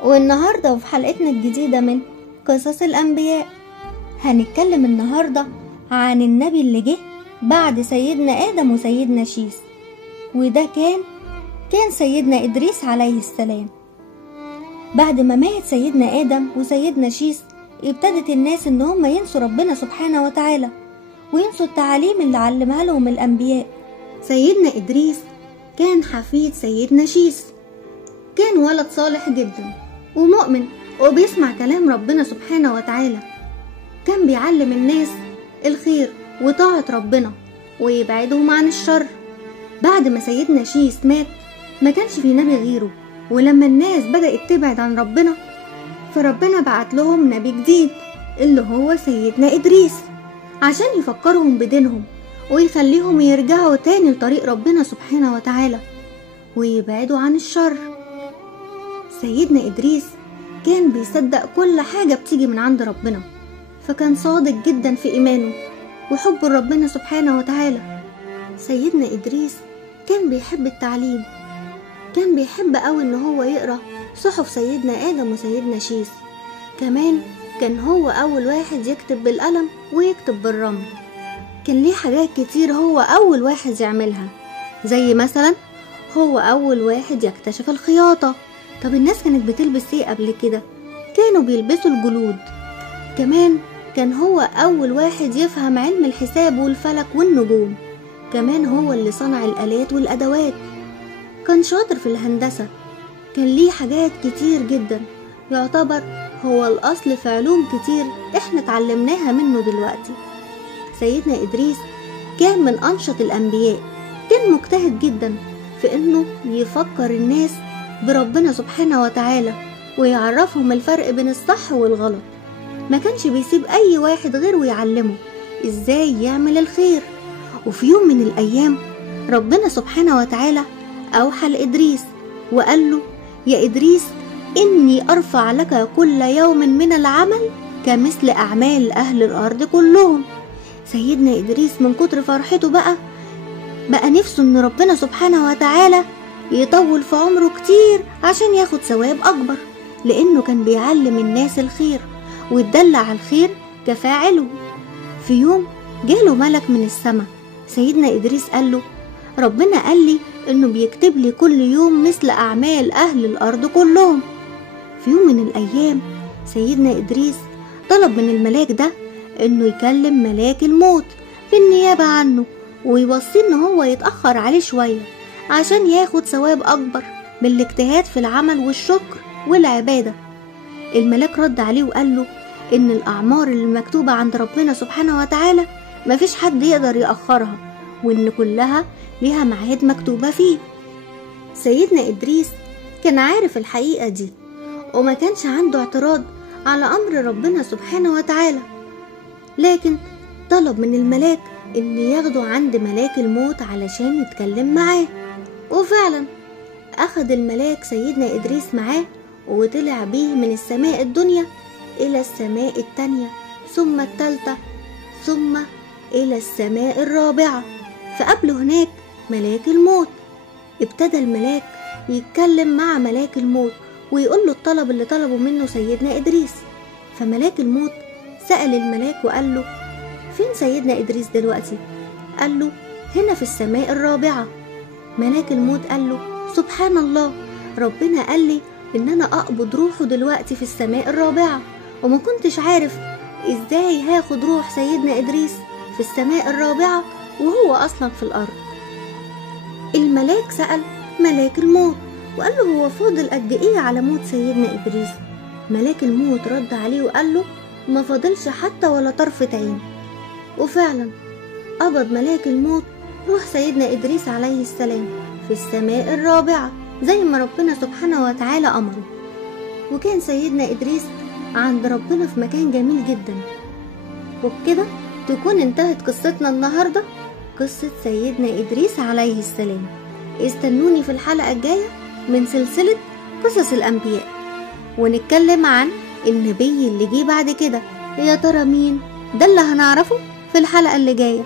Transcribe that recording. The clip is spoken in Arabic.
والنهاردة وفي حلقتنا الجديدة من قصص الأنبياء هنتكلم النهاردة عن النبي اللي جه بعد سيدنا آدم وسيدنا شيث، وده كان سيدنا إدريس عليه السلام. بعد ما مات سيدنا آدم وسيدنا شيث ابتدت الناس ان هم ينسوا ربنا سبحانه وتعالى وينسوا التعاليم اللي علمها لهم الأنبياء. سيدنا إدريس كان حفيد سيدنا شيث، كان ولد صالح جدا ومؤمن وبيسمع كلام ربنا سبحانه وتعالى، كان بيعلم الناس الخير وطاعة ربنا ويبعدهم عن الشر. بعد ما سيدنا شيث مات ما كانش في نبي غيره، ولما الناس بدأت تبعد عن ربنا فربنا بعت لهم نبي جديد اللي هو سيدنا إدريس عشان يفكرهم بدينهم ويخليهم يرجعوا تاني لطريق ربنا سبحانه وتعالى ويبعدوا عن الشر. سيدنا إدريس كان بيصدق كل حاجة بتيجي من عند ربنا، فكان صادق جدا في إيمانه وحبه لربنا سبحانه وتعالى. سيدنا إدريس كان بيحب التعليم، كان بيحب قوي ان هو يقرأ صحف سيدنا آدم وسيدنا شيث، كمان كان هو أول واحد يكتب بالقلم ويكتب بالرمل. كان ليه حاجات كتير هو أول واحد يعملها، زي مثلا هو أول واحد يكتشف الخياطة. طب الناس كانت بتلبس ايه قبل كده؟ كانوا بيلبسوا الجلود. كمان كان هو أول واحد يفهم علم الحساب والفلك والنجوم. كمان هو اللي صنع الآلات والأدوات. كان شاطر في الهندسة، كان ليه حاجات كتير جدا، يعتبر هو الأصل في علوم كتير احنا اتعلمناها منه دلوقتي. سيدنا إدريس كان من أنشط الأنبياء، كان مجتهد جدا في انه يفكر الناس بربنا سبحانه وتعالى ويعرفهم الفرق بين الصح والغلط. ما كانش بيسيب أي واحد غيره ويعلمه ازاي يعمل الخير. وفي يوم من الأيام ربنا سبحانه وتعالى أوحى لإدريس وقال له: يا إدريس، إني أرفع لك كل يوم من العمل كمثل أعمال أهل الأرض كلهم. سيدنا إدريس من كتر فرحته بقى نفسه إن ربنا سبحانه وتعالى يطول في عمره كتير عشان ياخد ثواب أكبر، لأنه كان بيعلم الناس الخير ويدل على الخير كفاعله. في يوم جاله ملك من السماء، سيدنا إدريس قال له: ربنا قال لي إنه بيكتب لي كل يوم مثل أعمال أهل الأرض كلهم. في يوم من الأيام سيدنا إدريس طلب من الملاك ده إنه يكلم ملاك الموت في النيابة عنه ويوصيه إن هو يتأخر عليه شوية عشان ياخد ثواب أكبر بالاجتهاد في العمل والشكر والعبادة. الملاك رد عليه وقال له إن الأعمار اللي مكتوبة عند ربنا سبحانه وتعالى مفيش حد يقدر يأخرها، وإن كلها ليها ميعاد مكتوبة فيه. سيدنا إدريس كان عارف الحقيقة دي وما كانش عنده اعتراض على أمر ربنا سبحانه وتعالى، لكن طلب من الملاك إن ياخده عند ملاك الموت علشان يتكلم معاه. وفعلا أخد الملاك سيدنا إدريس معاه وطلع بيه من السماء الدنيا إلى السماء التانية، ثم التالتة، ثم إلى السماء الرابعة. فقابله هناك ملاك الموت. ابتدى الملاك يتكلم مع ملاك الموت ويقول له الطلب اللي طلبه منه سيدنا إدريس. فملاك الموت سأل الملاك وقال له: فين سيدنا إدريس دلوقتي؟ قال له: هنا في السماء الرابعة. ملاك الموت قال له: سبحان الله، ربنا قال لي إن أنا أقبض روحه دلوقتي في السماء الرابعة، وما كنتش عارف إزاي هاخد روح سيدنا إدريس في السماء الرابعة وهو أصلا في الأرض. الملاك سأل ملاك الموت وقال له: هو فاضل قد إيه على موت سيدنا إدريس؟ ملاك الموت رد عليه وقال له: ما فاضلش حتى ولا طرفة عين. وفعلا قبض ملاك الموت روح سيدنا إدريس عليه السلام في السماء الرابعة زي ما ربنا سبحانه وتعالى أمره. وكان سيدنا إدريس عند ربنا في مكان جميل جدا. وبكده تكون انتهت قصتنا النهاردة، قصة سيدنا إدريس عليه السلام. استنوني في الحلقة الجاية من سلسلة قصص الأنبياء، ونتكلم عن النبي اللي جه بعد كده. يا ترى مين؟ ده اللي هنعرفه في الحلقة اللي جاية.